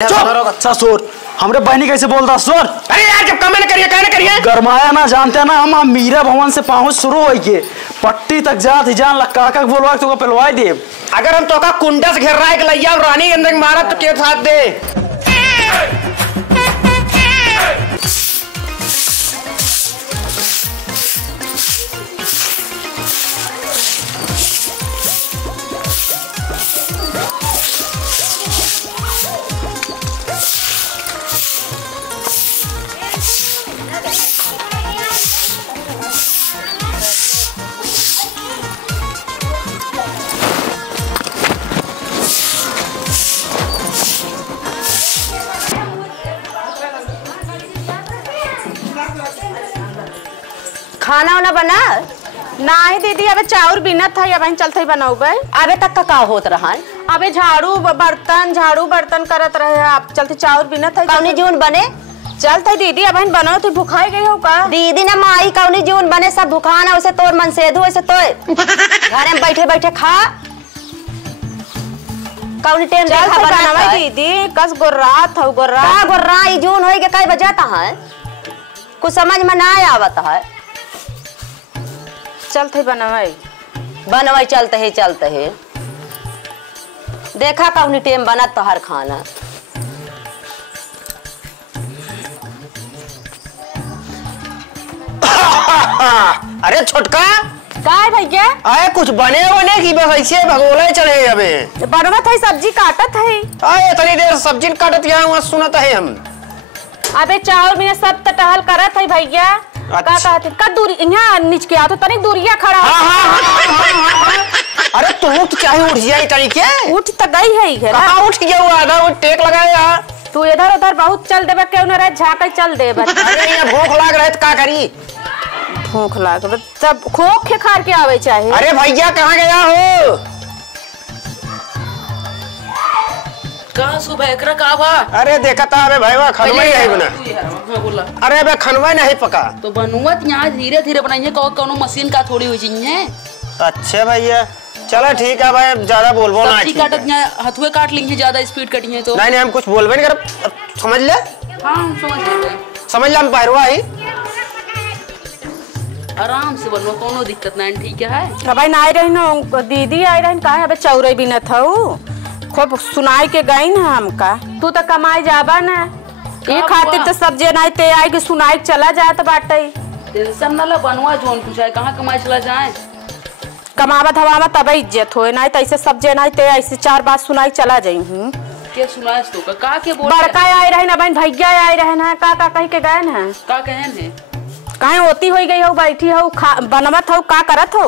ससुर हमरे बहनी कैसे बोलता ससुर। अरे यार जब कम करिए गरमाया ना जानते ना हम मीरा भवन से पहुंच शुरू हो के पट्टी तक जात ही जान लक्का का बोलवा तो पिलवाई दे। अगर हम तो का कुंडा से घेर रहा है कि लैया रानी के अंदर मारा तो के साथ दे। खाना वाना बना नहीं दीदी अबे चाउर बिना था या बहन चलते बनाऊ बे। अबे तक का होत रहा अबे झाड़ू बर्तन करत रहे आप चलते चाउर बिना था कौनी जून बने चलते दीदी अब बहन बनाओ तो भुखाई गई हो का दीदी ना माई कौनी जून बने सब भुखाना वैसे तोर मन से दू वैसे तो घर में बैठे बैठे खा कौनी टाइम देखा बनावा दीदी कस गोर्रात हो गोर्रा ई जून होई के कई बजाता है कुछ समझ में ना आवत है। चलते बनवाई चलते है देखा कौनी टेम बनत तो हर खाना अरे छोटका काय भैया अरे कुछ बने की वैसे भगोले चले अबे बनवत है सब्जी काटत है अरे इतनी देर सब्जी काटत यहाँ सुनत है हम अबे चावल बिना सब टहल करत है भैया का कहते का दूरी यहाँ नीच के आतो तनिक दूरिया खड़ा अरे तू तो चाहे उठ जाए तरीके उठ तो गई है कहाँ उठ गया हुआ आधा वो टेक लगाया तू इधर उधर बहुत चल देबे क्यों न रहे झाके चल देबे अरे ये भूख लाग रहे तो का करी भूख लाग सब खोख के खार के आवे चाहे। अरे भैया कहाँ गया हो कहाँ सुबह एकरा का बा अरे देखा था अबे भाईवा खनवा ही है बना हाँ बोला अरे अबे खनवा नहीं पका तो बनुवत यहाँ धीरे धीरे बनाइए कौनो मशीन का थोड़ी हुई चाहिए। अच्छा भैया चलो ठीक है भाई ज्यादा बोल ना ठीक है हथुए काट लेंगे ज्यादा स्पीड कटिए तो नहीं हम कुछ बोलबे नहीं कर समझ ले। हाँ समझ ले हम बाहरवा ही आराम से बनो कोनो दिक्कत नहीं ठीक है। भाई ना आई रही ना दीदी आई रही कहा अबे चौरे भी न था खूब सुनाई के गई ना हमका तू तो कमाई जाबा ना ये खातिर तो सब जे नहीं ते आई के सुनाई चला जात बाटे टेंशन ना ला बनवा जोन पूछा कहाँ कमाई चला जाए कमावत हवा में तब इज्जत होए नहीं तो ऐसे सब जे नहीं ते ऐसे चार बात सुनाई चला जाई हूँ के सुनाए तो का के बोल बड़का आई रहे ना बहन भैया आई रहे ना का कह के गए ना का कहन है कहीं होती हो गई हो बैठी हो बनवत हो का करत हो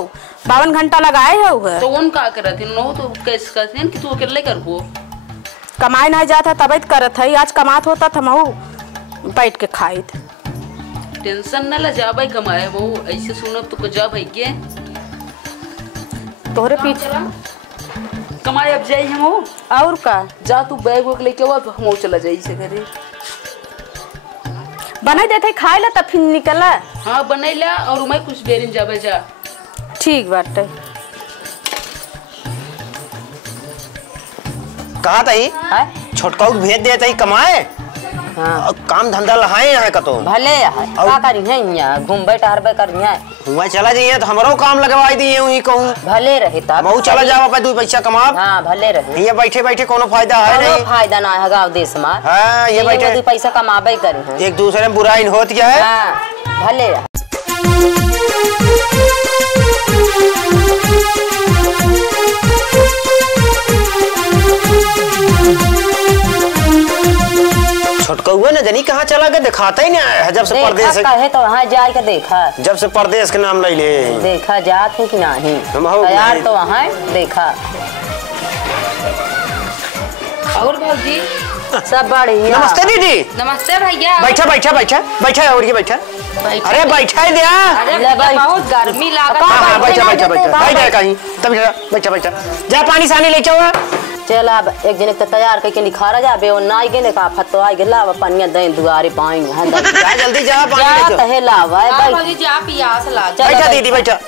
52 घंटा लगाए हो तो उन का करत नो तो कैसे करते कि तू अकेले करबो कमाई नहीं जाता तब करत है आज कमात होता था महू बैठ के खाई टेंशन ना ला जा भाई कमाए वो ऐसे सुनो तो जा भाई के तोहरे पीछे कमाए अब जाई हम और का जा तू बैग वैग लेके आ तो हम चला जाई से घरे बना देते खाए ला तब फिर निकला। हाँ बनैला और मैं कुछ देर में जाबे जा ठीक बाटे कहा था छोटका भेज दे तई कमाए हाँ काम धंधा लहाए है कतो भले है का करी है यहाँ घूमबे टहरबे करी है हुआ चला जाइए तो हमरो काम लगवाई दिए वही कहूँ भले रहे तब बहु चला जावा पे 2 पैसा कमा। हाँ भले रहे ये बैठे बैठे कोनो फायदा है नहीं फायदा ना है गाँव देश में। हाँ ये बैठे 2 पैसा कमाबे करी एक दूसरे में बुराई होत क्या है। हाँ भले छोटका हुआ ना जनी कहाँ चला गया दिखाता ही नहीं है जब से परदेश कहे तो वहाँ जाए के देखा जब से परदेश के नाम ले ले देखा जात है कि नहीं यार तो वहाँ देखा और भाजी सब बढ़िया। नमस्ते दीदी। नमस्ते भैया बैठा और ये बैठा अरे बैठा ही दिया बहुत गर्मी लागत हाँ बैठा कहीं तब बैठा जा पानी सानी ले जाओ चल अब एक दिन तो तैयार करके निखारा जाबे और नाई गेले का फतो आई गेला पनिया दे दुआरे पाई जा जल्दी जा पानी ले तहे लावा भाई जा पियास ला बैठा दीदी बैठा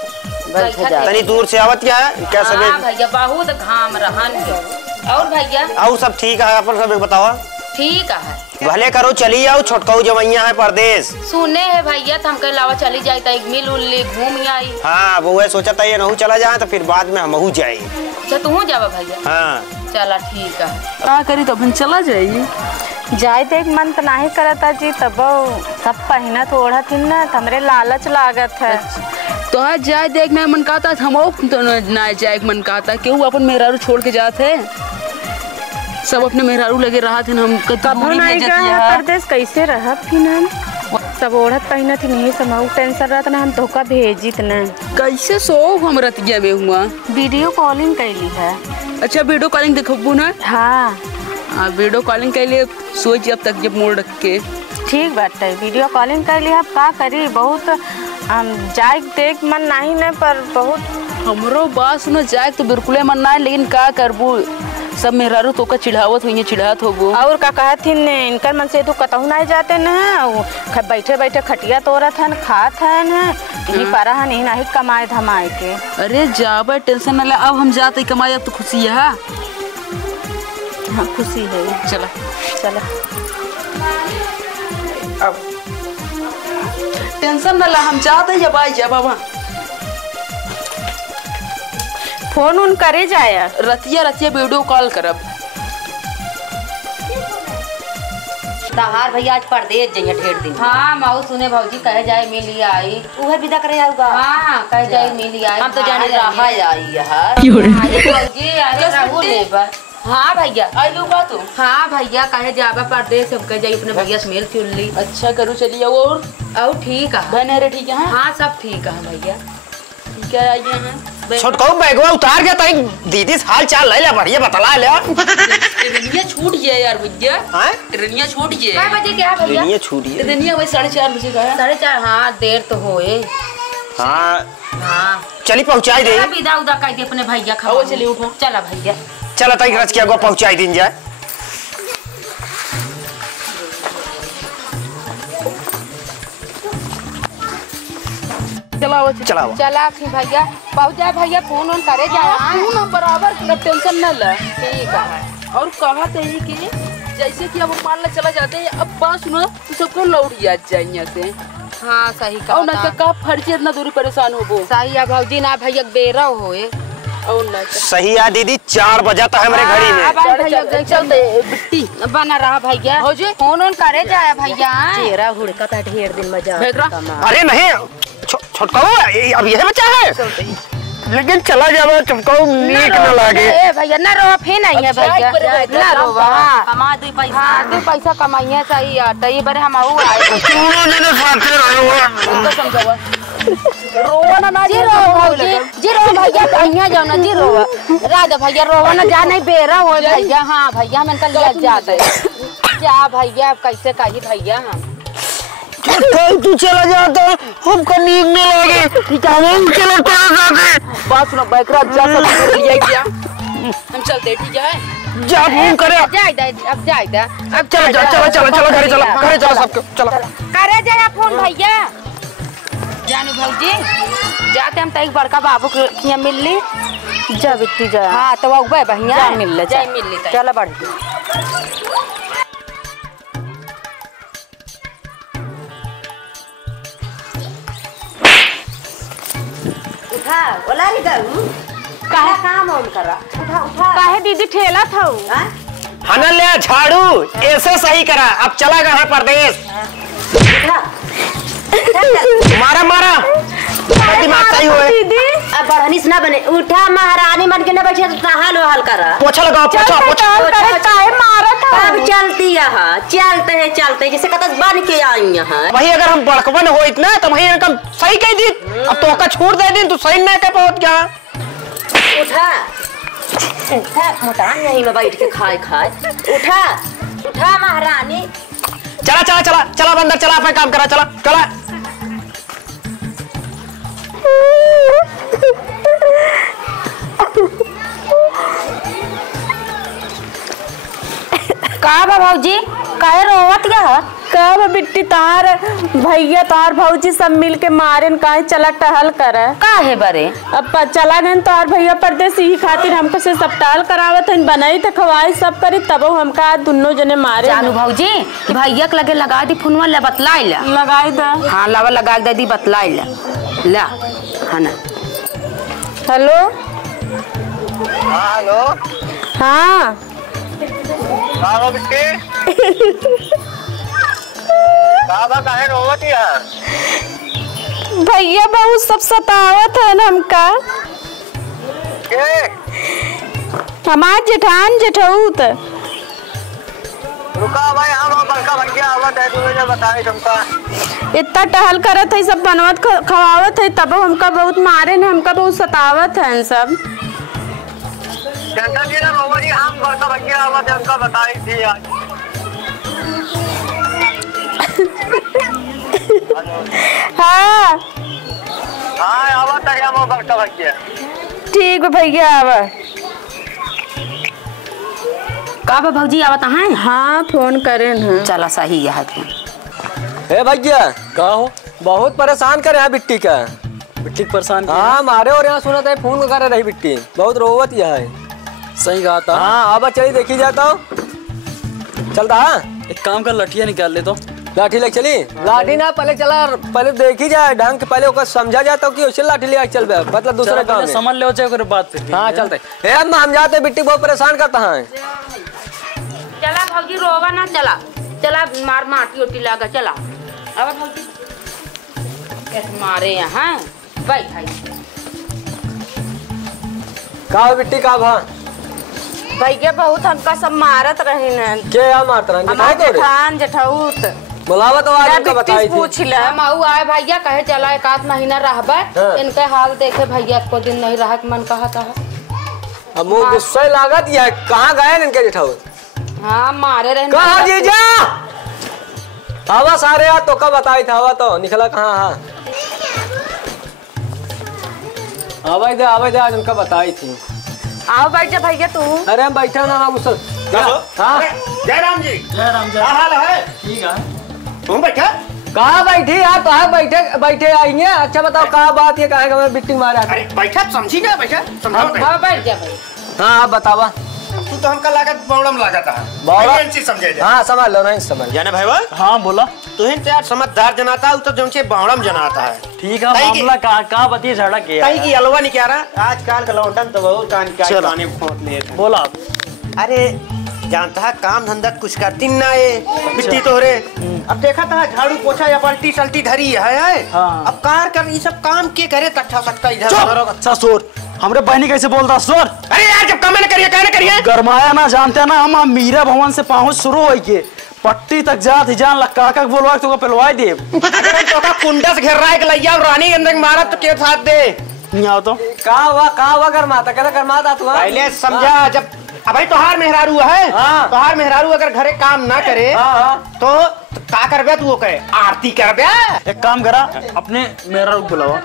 तनी दूर से आवत क्या है क्या सब भैया बहुत घाम रहन और भैया और सब ठीक है अपन सब बताओ ठीक है। भले करो चली जाओ, छोटकाऊ जवैया है परदेश। सुने है भैया तो हम कह लावा चली जाए तो एक मिल उल घूम आई। हाँ वो है सोचा था ये नहू चला जाए तो फिर बाद में हम जाए। अच्छा तू जावा भैया? हाँ चला ठीक है। का करी तो अपन चला जाइए। जाए देख मन तो नहीं करता जी, तब सब पहनत ओढ़त न हमरे लालच लागत है। तो आज जाए देखने मन कहता हम तो ना जाए मन कहता क्यों अपन मेहरारू छोड़ के जाते सब अपने मेहरारू लगे रहा थे हम कबू नहीं गए परदेश कैसे रह फिर हम सब ओढ़त पहनत नहीं समाऊ टेंशन रहत ना हम धोखा भेजित न कैसे सो हम रतिया में हुआ। वीडियो कॉलिंग कैली है। अच्छा वीडियो कॉलिंग देखबू ना? हाँ वीडियो कॉलिंग के लिए सोच अब तक जब मोड़ रख के ठीक बात है। वीडियो कॉलिंग कर ली अब का करी बहुत जाए देख मन नहीं न पर बहुत हमरो बात सुनो जाए तो बिल्कुल मन ना लेकिन का करबू सब मेहरारू तो का चिढ़ावत हुई चिढ़ात होबू और का कहथिन इनकर मन से तो कतहु नहीं जाते न बैठे बैठे खटिया तोड़त हन खात हन इन्हीं पारा हन इन्हीं नहीं कमाए धमाए के। अरे जाबे टेंशन न ले अब हम जाते कमाए अब तो खुशी है। हाँ खुशी है। चला चला अब टेंशन न ला हम जाते जब आई जा बाबा फोन उन करे जाया रतिया रतिया वीडियो कॉल करब। तहार भैया आज परदेश जइया ढेर दिन। हाँ माऊ सुने भौजी कहे जाए मिली आई उहे विदा करे जाऊगा। हाँ कहे जाए मिली आई हम तो जाने रहा आई यार भौजी अरे रहू लेबा। हाँ भैया आई लो बात हाँ भैया कहे जाबा परदेश हम कहे जाए अपने भैया से मेल चुन ली। अच्छा करूँ चलिए और ठीक है बहन रे ठीक है। हाँ सब ठीक है भैया। ठीक है आइए हैं छोटकाऊ बैगवा उतार के ताई दीदी हाल चाल ले ले बढ़िया बतला ले। ट्रेनिया छूट गया यार भैया। हैं ट्रेनिया छूट गया। काय बजे क्या भैया? ये छूटी है ट्रेनिया वही 4:30 बजे का है। 4:30 हाँ देर तो होए। हाँ हाँ चली पहुंचाई दे। विदा उदा कह दे अपने भैया खा। आओ चलिए उठो। चला भैया चला ताई रच के अगवा पहुंचाई दिन जाए। चलाओ चलाओ चला फिर भैया पहुंच जाए भैया फोन ऑन करे जाए। तू ना बराबर टेंशन न ले। ठीक है और कहा थे कि जैसे कि अब मान ला चला जाते हैं अब बात सुनो तो सबको लौट जा जाए यहाँ से। हाँ सही और ना कहा का फर्जी इतना दूरी परेशान हो वो सही है भौजी ना भैया बेरा होए। और ना सही है दीदी 4 बजा था हमारे घड़ी में। अब भैया चलते बिट्टी बना रहा भैया भौजी फोन ऑन करे जाए भैया। तेरा हुड़का था ढेर दिन मजा। भेगरा अरे नहीं छोटकाऊ अब यह बचा है लेकिन चला जावा छोटकाऊ नीक न लागे। ए भैया ना रो फिर नहीं है भैया ना रो कमा दे पैसा। हाँ 2 पैसा कमाइए सही आटा ये बड़े हम आऊ आए समझावा रोवा ना जी रो भौजी जी रो भैया कहिया जाओ ना जी रो राजा भैया रोवा ना जा नहीं बेरा हो भैया। हाँ भैया हम कल जा दे जा भैया अब कैसे कही भैया हम तू चला जाता हमको नींद नहीं लगे हम चला जाते। बात सुनो बैकरा जा सब लिया क्या हम चलते ठीक है। जा फोन करे जाए दे अब जाए दे अब चला घरे चला सबको चला करे जाए फोन भैया जानू भौजी जाते हम तक बड़का बाबू के यहाँ मिल ली जा बिट्टी जा। हाँ तो वो भैया मिल ले जा मिल ली चलो बढ़ उठा ओला रे गऊ काहे काम ऑन करा। उठा उठा काहे दीदी ठेला था हना ले झाड़ू ऐसे सही करा। अब चला गया परदेश। उठा मारा मारा दिमाग सही होए। दीदी अब बढ़नीस ना बने। उठा महारानी मन के ना बैठे तो हाल हाल करा। पोछा लगाओ पोछा काहे मारा था अब चलती यहाँ चलते हैं जैसे कतस बन के आई यहाँ। वही अगर हम बड़कवन हो इतना तो वही इनका सही कह दी। अब तो का छोड़ दे दिन तू सही ना कह पहुंच गया। उठा उठा मोटान यहीं में बैठ के खाए उठा उठा महारानी। चला बंदर चला अपना काम करा चला का भौजी काहे रोवत या कब बिट्टी तार भैया तार भौजी सब मिल के मारे काहे चला टहल कर काहे बरे अब चला गए तार भैया परदेश ही खातिर हमको से सब टहल करावत है बनाई तो खवाई सब करी तब हमका दोनों जने मारे जानू भौजी भैया के लगे लगा दी फोनवा ले बतलाई ला लगाई दा हाँ लावा लगा दे दी बतलाई ला हाँ ना हेलो हेलो हाँ बाबा बिट्टी बाबा काहे रोवत है? भैया बहुत सब सतावत है ना हमका के हमार जेठान जेठौत रुका भाई हम बड़का भैया आवत है तुझे बताई तुमका इतना टहल करत है सब बनवत खवावत है तब हमका बहुत मारे ने हमका बहुत सतावत है सब चंदा जी ना बाबा जी हम बड़का भैया आवत है उनका बताई थी आज हाँ हाँ आवत है हम बड़का भैया ठीक है भैया आवा का भौजी आवत हैं हाँ फोन करें हैं चला सही है तू ए भैया का हो बहुत परेशान करे हैं बिट्टी का बिट्टी परेशान हाँ मारे और यहाँ सुना था फोन करे रही बिट्टी बहुत रोवत यह है सही कहा था। हाँ अब चली देखी जाता हूँ चलता है एक काम कर लठिया निकाल ले तो लाठी ले चली लाठी ना पहले चला पहले देखी जाए ढंग के पहले ओकर समझा जाता हूँ कि उसे लाठी ले चल बे मतलब दूसरे काम में समझ ले चाहे बात फिर हाँ चलते ए हम जाते बिट्टी बहुत परेशान करता है चला भौजी रोवा ना चला चला मार माटी ओटी लगा चला अब भौजी कैसे मारे यहाँ बैठ भाई का बिट्टी का भा भैया बहुत हमका सब मारत रही न के यहाँ मारता रहा हमार जेठान जेठौत बुलावा तो आज उनका बताई थी पूछ ले माऊ आए भैया कहे चला एक आध महीना रहबे हाँ। इनके हाल देखे भैया को दिन नहीं रहा मन कहा था अब मुँह गुस्सा लागत यह कहाँ गए इनके जेठाऊ हाँ मारे रहे कहाँ जीजा हवा सारे यार तो कब बताई था हवा तो निकला कहाँ हाँ आवाज दे आज उनका बताई थी आओ बैठ जा भैया तू अरे हम बैठा ना हम उसल हाँ जय राम जी क्या हाल है ठीक है तुम बैठा कहाँ बैठी यार कहाँ बैठे आई हैं अच्छा बताओ कहाँ बात ये कहाँ मैं बिट्टी मारा अरे बैठा समझी क्या बैठा समझाओ हाँ बैठ जा भाई हाँ बतावा तू तो हमका लागत बौड़म लागत है बौड़ा? पहले इनसे समझे जा हाँ समझ लो नहीं समझ जाने भाईवा हाँ बोला तुहिन यार समझदार जनाता है तो जोनसे बौड़म जनाता है ठीक है कहीं की- मामला कहाँ बतिए झगड़ा किया कहीं की अलवा नहीं क्या रहा आजकल का लौंडन तो बहुत कान फोन लिए थे बोला अरे जानता है काम धंधा कुछ करती ना है मिट्टी तोहरे अब देखा था झाड़ू पोछा या बाल्टी सल्टी धरी है हाँ। अब कार कर ये सब काम के करे तक सकता इधर उधर होगा। अच्छा सोर हमरे बहनी कैसे बोलता सोर अरे यार जब काम न करिए क्या न करिए गरमाया ना जानते ना हम मीरा भवन से पहुंच शुरू हो के पट्टी तक जात ही जान लग काका बोलवा तो पेलवाई दे अगर तो का कुंडा से घेर रहा है कि लैया और रानी के अंदर मारा तो के साथ दे नहीं आओ तो कहाँ हुआ गरमाता कहता गरमाता तू पहले समझा जब अब भाई तोहार मेहरारू है हाँ। तोहार मेहरारू अगर घरे काम ना करे हाँ। तो का करबे तू वो करे आरती करबे एक काम करा अपने मेरा रुक बुलावा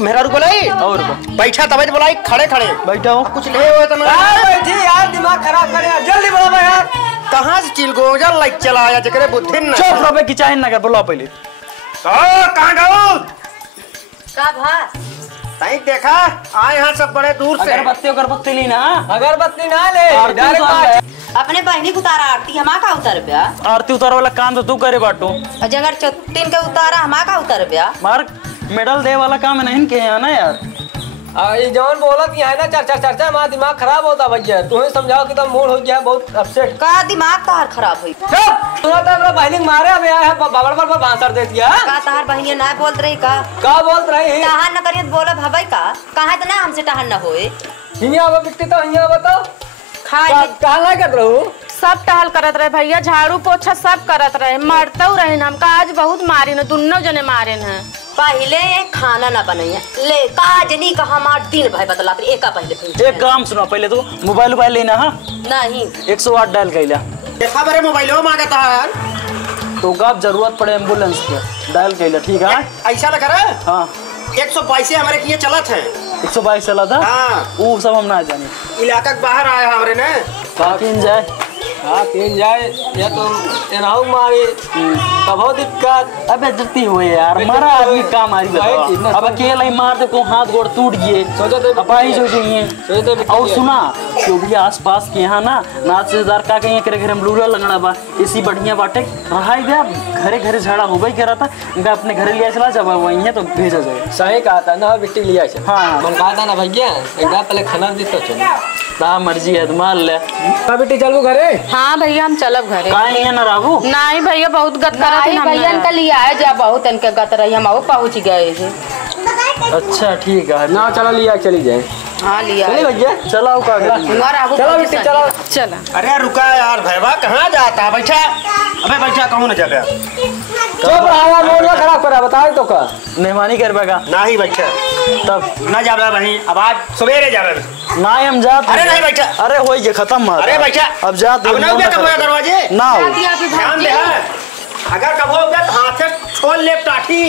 मेहरारू बोलाई और बैठा तब बोलाई खड़े खड़े बैठा हो कुछ ले हुए तो ना बैठी यार दिमाग खराब करे यार जल्दी बोला यार कहाँ से चिल गोजा लाइक चला आया जकरे बुद्धि न चुप रुपए की चाहे ना कर बुलाओ पहले कहाँ गऊ का भा नहीं देखा आए यहाँ सब बड़े दूर से अगरबत्ती ली ना अगरबत्ती ना ले आरती डायरेक्ट उतार बात। अपने बहनी को उतारा आरती हमा का उतर ब्या आरती उतार वाला काम तो तू करे बाटू और जगह चट्टीन के उतारा हमा का उतर ब्या मार मेडल दे वाला काम नहीं के यहाँ ना यार ये जौन बोलत है ना चर्चा हमारा दिमाग खराब होता भैया तुम्हें समझाओ कि तुम मूड हो गया बहुत अपसेट का दिमाग तार खराब हुई चुप सुना तो हमरा बहनी मारे अब आया है बाबड़ पर भांसर दे दिया का तार बहनिया ना बोलत रही का बोलत रही टहन न करिए बोला भबाई का कहा तो ना हमसे टहन न होए हिया अब बिकते तो हिया बताओ खाए कहाँ ला कर रहू सब टहल करत रहे भैया झाड़ू पोछा सब करत रहे मरते रहे हमका आज बहुत मारी न दोनों जने मारे न पहले खाना ना बनैया ले काजनी का हमार दिन भाई बतला एक का पहले एक काम सुनो पहले तो मोबाइल लेना हाँ नहीं 108 डायल कैला देखा बरे मोबाइल मांगता है यार तो कब जरूरत पड़े एम्बुलेंस पे डायल कैला ठीक है ऐसा लग रहा है हाँ 122 हमारे किए चलत है 122 चला था हाँ वो सब हम ना जाने इलाका के बाहर आया हमारे ने बाकी जाए हाँ तीन जाए या तो एनाहू मारी तब हो दिक्कत। अबे जल्दी हो यार, मारा आदमी का मारी बताओ। अब अकेला ही मार दे को हाथ गोड़ टूट गए, अपाई जो चाहिए। और सुना जो भी आसपास के यहाँ ना नाचेदार का कहीं करे घर में लूला लगना बा, इसी बढ़िया बाटे रहा गया घरे घरे झगड़ा हो गई करा था, इनका अपने घरे लिया चला जब वही है तो भेजा जाए। सही कहा था ना बिट्टी लिया से। हाँ मन कहा था ना भैया एक बार पहले खाना दी तो चलो। ता मर्जी है मार ले। बिट्टी चलू घरे। हाँ भैया हम चलब घरे। काहे नहीं है ना राबू? नहीं भैया बहुत गत करत नहीं भैया इनका लिया है जा बहुत इनके गत रही हम आओ पहुंच गए थे। अच्छा ठीक है ना चलो लिया चली जाए। हाँ लिया चलिए भैया चलाओ का चलो बिट्टी चलो। चला। अरे रुका यार भैया कहाँ जाता है? बैठा अबे बैठा कहूँ ना चले। चुप रहा मोड़ ना खराब करा बताए तो का मेहमानी कर बेगा ना ही बैठा तब ना जाबे भाई अब आज सवेरे जाबे। ना हम जात। अरे नहीं बैठा। अरे हो गया खत्म मार। अरे बैठा अब जात अब ना उठा कमरा दरवाजे ना हो। ध्यान दे। अगर कब हो गया तो हाथ से छोड़ ले टाटी।